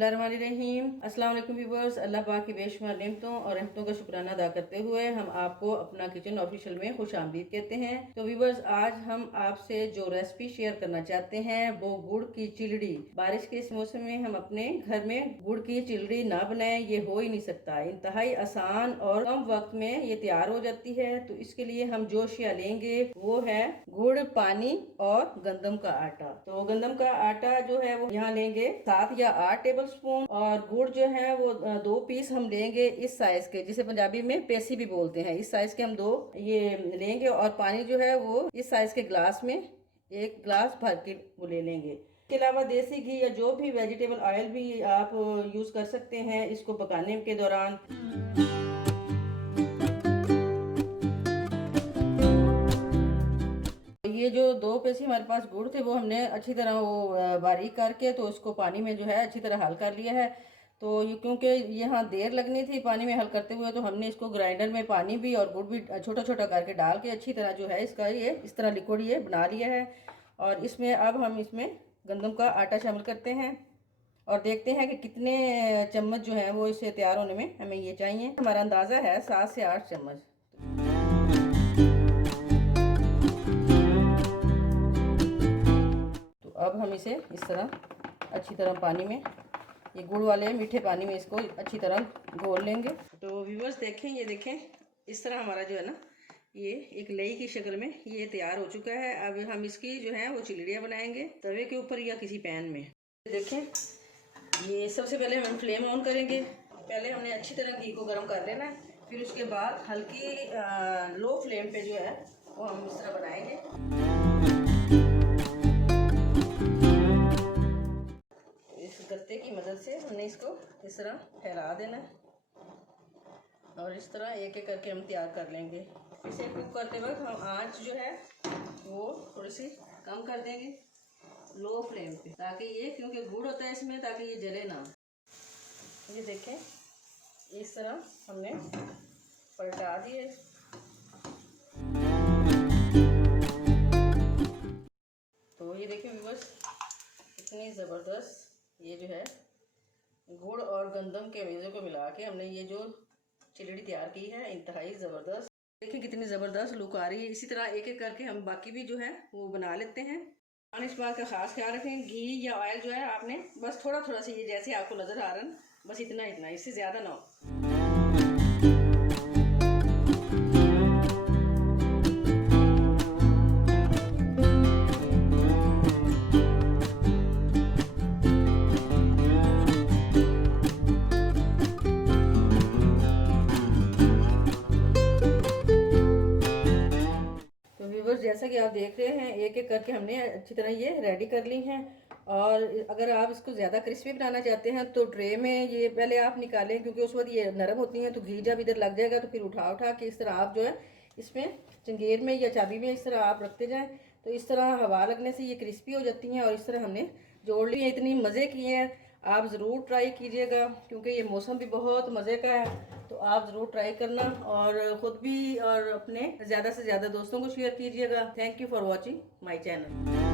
बिस्मिल्लाहिर्रहमानिर्रहीम। अस्सलाम वालेकुम व्यूअर्स। अल्लाह पाक की बेशुमार नेमतों और रहमतों का शुक्राना अदा करते हुए हम आपको अपना किचन ऑफिशियल में खुश आमदीद कहते हैं। तो व्यूअर्स, आज हम आपसे जो रेसिपी शेयर करना चाहते हैं वो गुड़ की चिलड़ी। बारिश के इस मौसम में हम अपने घर में गुड़ की चिलड़ी ना बनाएं, ये हो ही नहीं सकता। इंतहाई आसान और कम वक्त में ये तैयार हो जाती है। तो इसके लिए हम जो अशिया लेंगे वो है गुड़, पानी और गंदम का आटा। तो गंदम का आटा जो है वो यहाँ लेंगे 7 या 8 टेबल स्पून, और गुड़ जो है वो 2 पीस हम लेंगे इस साइज के, जिसे पंजाबी में पेसी भी बोलते हैं। इस साइज के हम 2 ये लेंगे, और पानी जो है वो इस साइज के ग्लास में 1 ग्लास भर के वो ले लेंगे। इसके अलावा देसी घी या जो भी वेजिटेबल ऑयल भी आप यूज कर सकते हैं इसको पकाने के दौरान। ये जो 2 पेसी हमारे पास गुड़ थे वो हमने अच्छी तरह वो बारीक करके तो उसको पानी में जो है अच्छी तरह हल कर लिया है। तो ये क्योंकि यहाँ देर लगनी थी पानी में हल करते हुए, तो हमने इसको ग्राइंडर में पानी भी और गुड़ भी छोटा छोटा करके डाल के अच्छी तरह जो है इसका ये इस तरह लिक्विड ये बना लिया है। और इसमें अब हम इसमें गंदम का आटा शामिल करते हैं और देखते हैं कि कितने चम्मच जो है वो इसे तैयार होने में हमें ये चाहिए। हमारा अंदाज़ा है 7 से 8 चम्मच। अब हम इसे इस तरह अच्छी तरह पानी में, ये गुड़ वाले मीठे पानी में इसको अच्छी तरह घोल लेंगे। तो व्यूअर्स देखें, ये देखें इस तरह हमारा जो है ना ये एक लई की शक्ल में ये तैयार हो चुका है। अब हम इसकी जो है वो चिलड़ियाँ बनाएंगे तवे के ऊपर या किसी पैन में। देखें, ये सबसे पहले हम फ्लेम ऑन करेंगे। पहले हमने अच्छी तरह घी को गर्म कर लेना है, फिर उसके बाद हल्की लो फ्लेम पे जो है वो हम इस तरह बनाएंगे। गत्ते की मदद से हमने इसको इस तरह फैला देना है और इस तरह एक एक करके हम तैयार कर लेंगे। इसे कुक करते वक्त हम आंच जो है वो थोड़ी सी कम कर देंगे, लो फ्लेम पे, ताकि ये, क्योंकि गुड़ होता है इसमें, ताकि ये जले ना। ये देखें इस तरह हमने पलटा दिए। तो ये देखें व्यूअर्स, कितनी ज़बरदस्त ये जो है गुड़ और गंदम के मेज़ों को मिला के हमने ये जो चिलड़ी तैयार की है, इंतहाई ज़बरदस्त। देखिए कितनी ज़बरदस्त लुक आ रही है। इसी तरह एक एक करके हम बाकी भी जो है वो बना लेते हैं। और इस बात का ख़ास ख्याल रखें, घी या ऑयल जो है आपने बस थोड़ा थोड़ा सा, ये जैसे आपको नज़र आ रहा है, बस इतना इतना, इससे ज़्यादा ना हो। जैसा कि आप देख रहे हैं एक एक करके हमने अच्छी तरह ये रेडी कर ली हैं। और अगर आप इसको ज़्यादा क्रिस्पी बनाना चाहते हैं तो ट्रे में ये पहले आप निकालें, क्योंकि उस वक्त ये नरम होती हैं, तो घी जब इधर लग जाएगा तो फिर उठा उठा के इस तरह आप जो है इसमें चंगेर में या चाबी में इस तरह आप रखते जाएं, तो इस तरह हवा लगने से ये क्रिस्पी हो जाती हैं। और इस तरह हमने जोड़ ली है। इतनी मज़े की हैं, आप ज़रूर ट्राई कीजिएगा, क्योंकि ये मौसम भी बहुत मज़े का है। तो आप ज़रूर ट्राई करना और ख़ुद भी और अपने ज़्यादा से ज़्यादा दोस्तों को शेयर कीजिएगा। Thank you for watching my channel.